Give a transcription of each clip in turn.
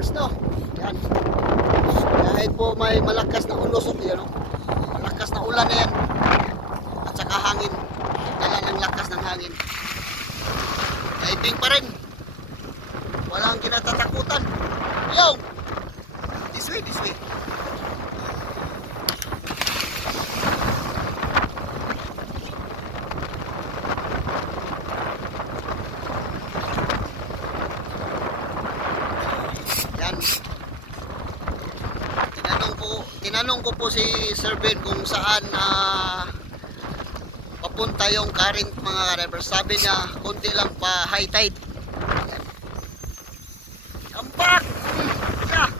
drivers no. Yan. Kahit po may malakas na ulusok yan, no? malakas na ulan na yan. At saka hangin. Dala ng lakas ng hangin. Diving pa rin. Walang kinatatakutan. Yo! This way, this way. Yan. Tinanong ko, tinanong ko po si Sir Ben kung saan ah, papunta yung current mga drivers. Sabi niya, konti lang pa high tide. Yan. Kampak! Yeah.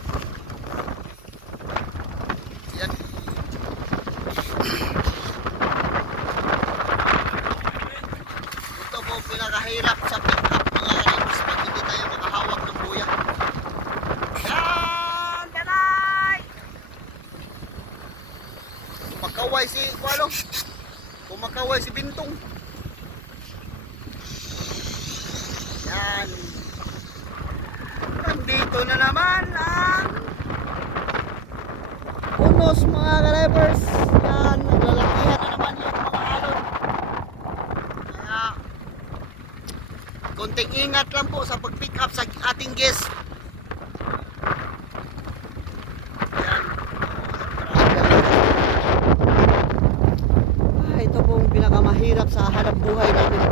Yan. Ito po pinakahirap sa pick up mga drivers pag hindi tayo makahawak ng buya. Yan! Danay! Kumakaway si Kualo. Kumakaway si Bintong. Yan. Nandito na naman ang unos mga drivers. Yan, naglalakihan na naman yung mga alon. Kaya, konting ingat lang po sa pag-pick up sa ating guest. Yan. Ah, ito pong pinakamahirap sa hanap buhay namin.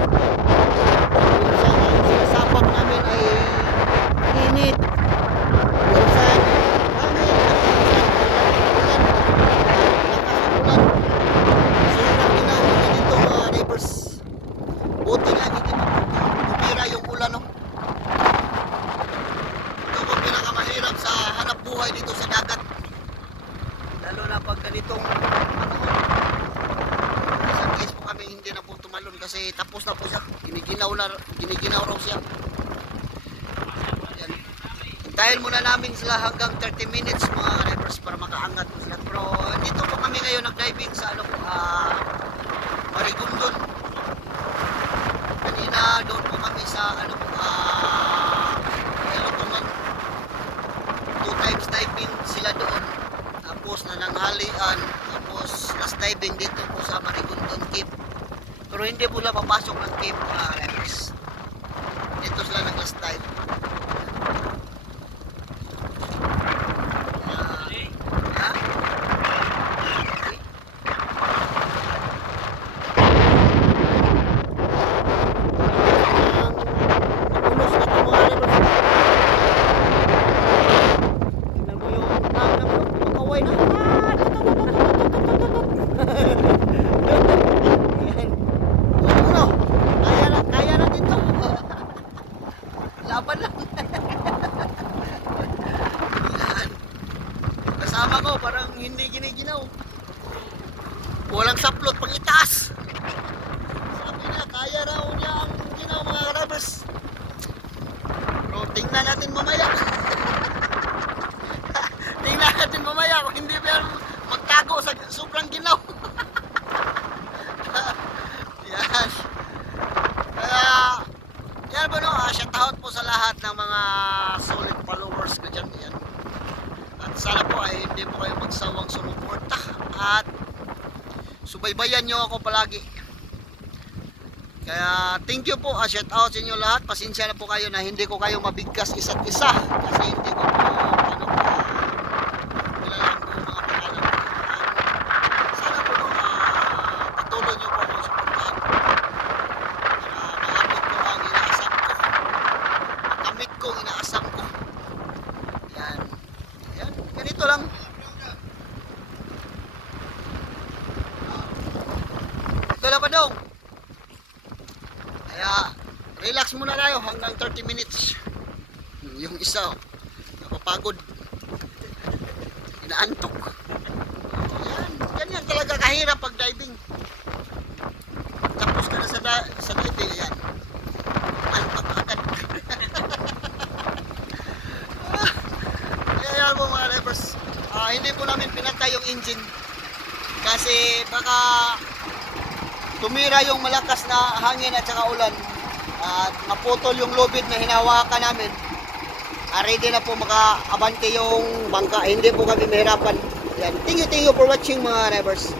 Minsan ang sinasabak namin ay init. Minsan hangin. Minsan ulan. Sobrang ginamit na dito mga neighbors. Buti nga hindi tumira yung ulan no. Ito po pinakamahirap sa hanap dito sa dagat. Lalo na pag ganitong panahon. Isang case po kami hindi na po tumalon kasi tapos na po siya. Giniginaw, na, giniginaw raw siya. Yan. Dahil muna namin sila hanggang 30 minutes mga drivers para makaangat po sila. Pero dito po kami ngayon nag-diving sa ano ah, Marigundon. Kanina doon po kami sa ano po, ah, Elocoman. Two times diving sila doon. Tapos nananghalian. Tapos last diving dito po sa Marigundon Cave. Pero hindi na papasok ng cave mga drivers. Dito sila nag-last dive. Ah, ha? Ang ulos na ito mga drivers. Tingnan mo yung tao na bro, kumakaway na. Ah, Yan. O, ano? Kaya na, kaya natin to. Laban lang. Yan. Kasama ko, parang hindi giniginaw. Walang saplot pang itaas. Sabi niya, kaya raw niya ang ginaw mga karabas. Pero tingnan natin mamaya. tingnan natin mamaya kung hindi ba magtago sa sobrang ginaw. yan. Kaya, yan po no, ah, shout out po sa lahat ng mga solid followers ko dyan. Yan. At sana po ay hindi po kayo magsawang sumuporta at subaybayan nyo ako palagi. Kaya thank you po, ah, shout out sa inyo lahat. Pasensya na po kayo na hindi ko kayo mabigkas isa't isa kasi hindi ko po ano po kilalang po mga pangalan. At sana po no, ah, patuloy nyo po akong suportahan. Para maabot ko ang inaasam ko. Makamit ko ang inaasam ko. Yan. Yan. Ganito lang. Dala pa daw. Kaya, relax muna tayo hanggang 30 minutes. Yung isa, napapagod. Inaantok. Yan, ganyan talaga kahirap pag diving. Tapos ka na sa, sa diving, yan. Antok agad. Kaya yan po mga divers, ah, hindi po namin pinatay yung engine. Kasi baka tumira yung malakas na hangin at saka ulan at maputol yung lubid na hinawakan namin ah, ready na po maka-abante yung bangka. Hindi po kami mahirapan. Yan. Thank you, thank for watching mga drivers.